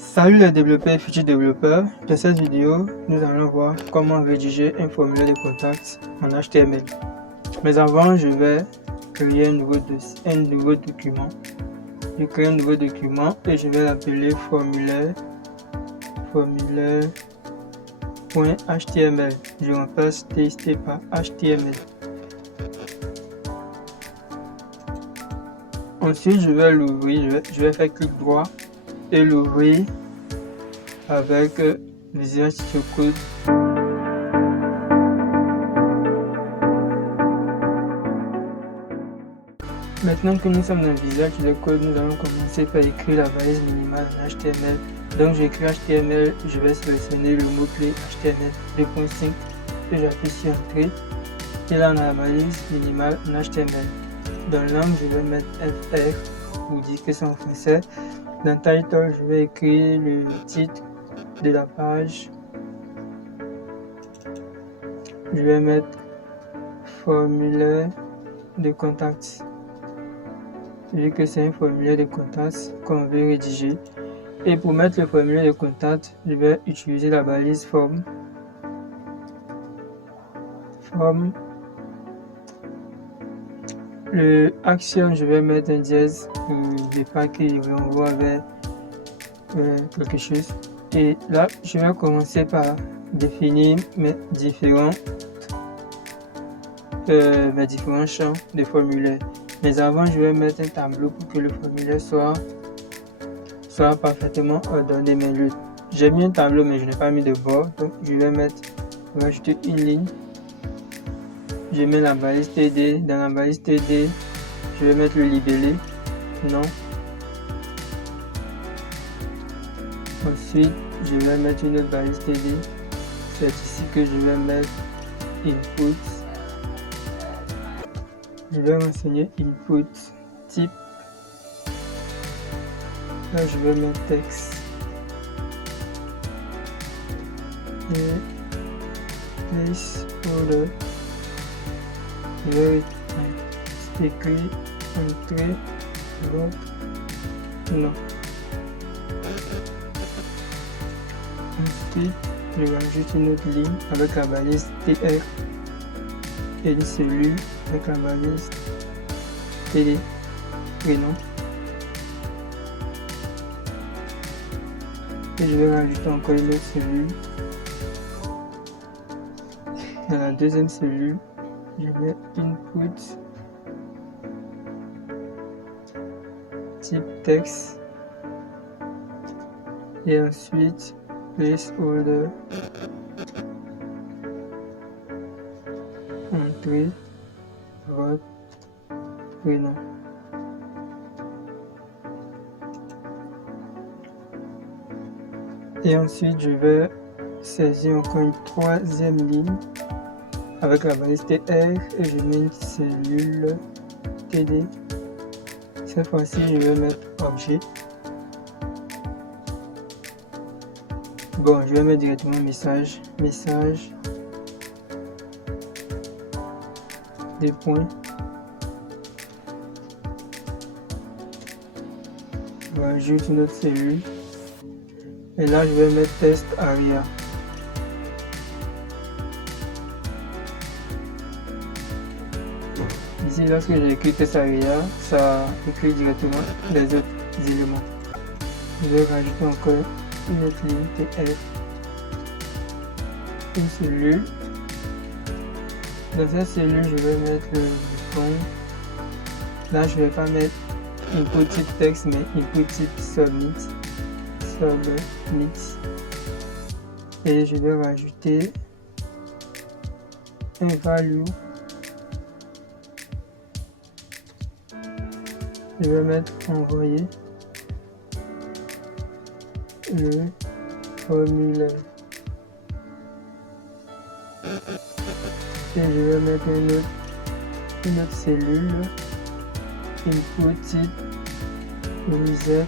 Salut les développeurs et futurs développeurs, dans cette vidéo, nous allons voir comment rédiger un formulaire de contact en HTML. Mais avant, je vais créer un nouveau document. Je crée un nouveau document et je vais l'appeler formulaire.html. Je remplace TXT par HTML. Ensuite, je vais l'ouvrir, je vais faire clic droit et l'ouvrir avec Visual Studio Code. Maintenant que nous sommes dans Visual Studio Code, nous allons commencer par écrire la balise minimale en HTML. Donc j'écris HTML, je vais sélectionner le mot-clé HTML 2.5 et j'appuie sur Entrée. Et là on a la balise minimale en HTML. Dans langue, je vais mettre FR pour dire que c'est en français. Dans Title, je vais écrire le titre de la page. Je vais mettre formulaire de contact. Vu que c'est un formulaire de contact qu'on veut rédiger. Et pour mettre le formulaire de contact, je vais utiliser la balise form. Le action, je vais mettre un dièse pour ne pas qu'il renvoie vers quelque chose. Et là, je vais commencer par définir mes différents champs de formulaire. Mais avant, je vais mettre un tableau pour que le formulaire soit parfaitement ordonné. Mais j'ai mis un tableau, mais je n'ai pas mis de bord. Donc, je vais rajouter une ligne. Je mets la balise TD. Dans la balise TD, je vais mettre le libellé. Non. Ensuite, je vais mettre une autre balise TD. C'est ici que je vais mettre input. Je vais renseigner input type. Là, je vais mettre texte. Et placeholder. Je vais écrire entrée, vote, non. Ensuite, je rajoute une autre ligne avec la balise TR et une cellule avec la balise TD, prénom. Et je vais rajouter encore une autre cellule. Dans la deuxième cellule, je vais input type texte et ensuite placeholder, entrée, vote, prénom. Et ensuite je vais saisir encore une troisième ligne avec la balise TR et je mets une cellule TD. Cette fois-ci, je vais mettre objet. Bon, je vais mettre directement message. Des points. Je rajoute une autre cellule. Et là, je vais mettre test aria. Ici, lorsque j'ai écrit test aria, ça écrit directement les autres éléments. Je vais rajouter encore une autre ligne TF, une cellule. Dans cette cellule, je vais mettre le bouton. Là, je ne vais pas mettre input type texte, mais input type submit. Et je vais rajouter un value. Je vais mettre envoyer le formulaire. Et je vais mettre une autre cellule. Input type reset.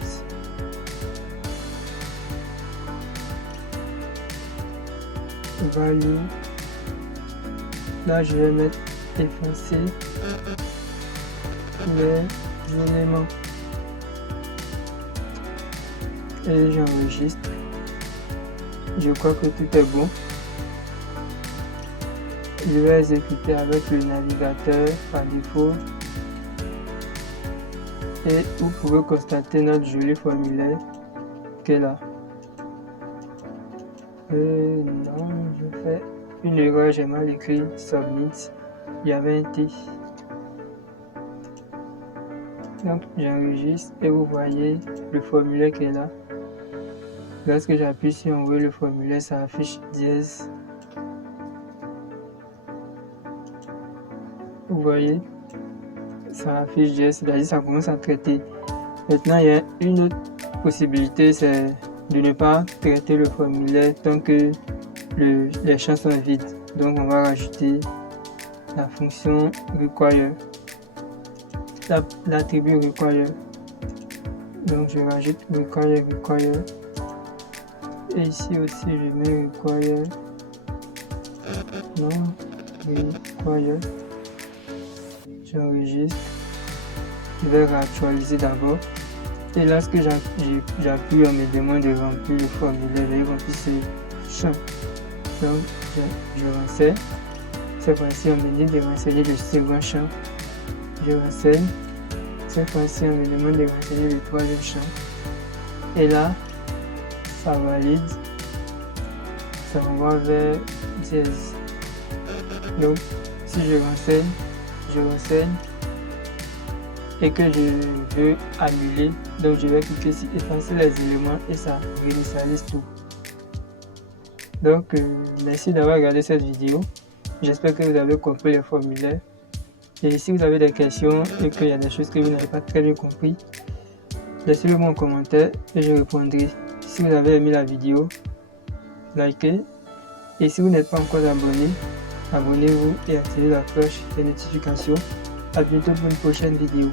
Value. Là, je vais mettre effacer les éléments. et j'enregistre. Je crois que tout est bon. Je vais exécuter avec le navigateur par défaut. Et vous pouvez constater notre joli formulaire qui est là. Non, je fais une erreur, j'ai mal écrit Submit. Il y avait un T. Donc j'enregistre et vous voyez le formulaire qui est là. Lorsque j'appuie sur envoyer le formulaire, ça affiche dièse. Vous voyez, ça affiche dièse, c'est-à-dire ça commence à traiter. Maintenant, il y a une autre possibilité, c'est de ne pas traiter le formulaire tant que les champs sont vides. Donc on va rajouter la fonction require, l'attribut require. Donc je rajoute require. Et ici aussi je mets require. Non, require. J'enregistre. Je vais réactualiser d'abord. Et lorsque j'appuie, on me demande de remplir le formulaire, je vais remplir ce champ. Donc je renseigne. Cette fois-ci, on me dit de renseigner le second champ. Je renseigne. Cette fois-ci, on me demande de renseigner le troisième champ. Et là, ça valide. Ça m'envoie vers dièse. Donc, si je renseigne et que je veux annuler, donc je vais cliquer sur effacer les éléments et ça réinitialise tout. Donc, merci d'avoir regardé cette vidéo. J'espère que vous avez compris les formulaires. Et si vous avez des questions et qu'il y a des choses que vous n'avez pas très bien compris, laissez-le-moi en commentaire et je répondrai. Si vous avez aimé la vidéo, likez. Et si vous n'êtes pas encore abonné, abonnez-vous et activez la cloche des notifications. À bientôt pour une prochaine vidéo.